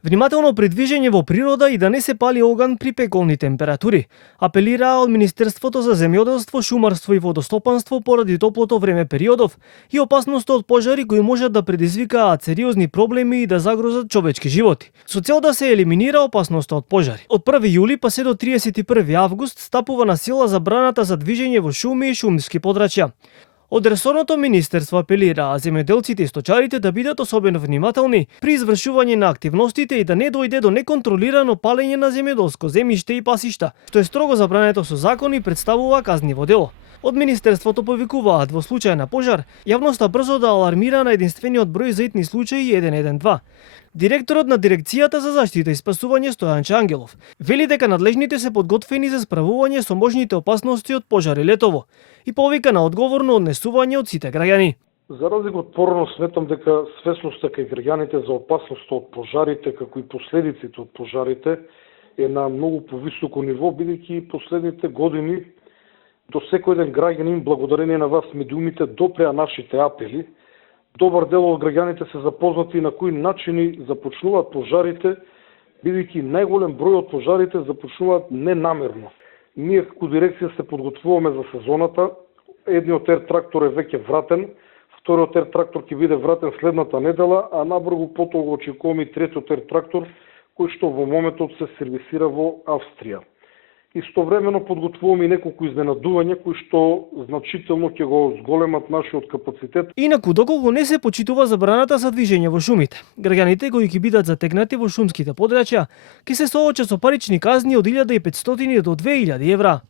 Внимателно при движење во природа и да не се пали оган при пеколни температури, апелираа од Министерството за земјоделство, шумарство и водостопанство поради топлото време периодов и опасноста од пожари кои можат да предизвикаат сериозни проблеми и да загрозат човечки животи. Со цел да се елиминира опасноста од пожари. Од 1 јули па се до 31 август стапува на сила забраната за движење во шуми и шумски подрачја. Од ресорното министерство апелираа земјоделците и сточарите да бидат особено внимателни при извршување на активностите и да не дојде до неконтролирано палење на земјоделско земјиште и пасишта, што е строго забрането со закон и представува казниво дело. Од министерството повикуваат во случај на пожар, јавноста брзо да алармира на единствениот број за итни случаи 112. Директорот на дирекцијата за заштита и спасување Стојанче Ангелов вели дека надлежните се подготвени за справување со можните опасности од пожари летово и повика на одговорно однесување од сите граѓани. За разлика од порано, сметам дека свесноста кај граѓаните за опасноста од пожарите, како и последиците од пожарите, е на многу повисоко ниво, бидејќи последните години до секој ден граѓанин, благодарение на вас медиумите, допреа нашите апели. Добар дел од граѓаните се запознати на кои начини започнуваат пожарите, бидејќи најголем број од пожарите започнуваат ненамерно. Ние како дирекција се подготвуваме за сезоната. Едниот трактор е веќе вратен, вториот трактор ќе биде вратен следната недела, а набрзо потоа го очекуваме и третиот трактор, кој што во моментот се сервисира во Австрија. Истовремено подготвуваме и неколку изненадувања кои што значително ќе го зголемат нашиот капацитет. Инаку, доколку не се почитува забраната за движење во шумите, граѓаните кои ќе бидат затегнати во шумските подрачја ќе се соочат со парични казни од 1500 до 2000 евра.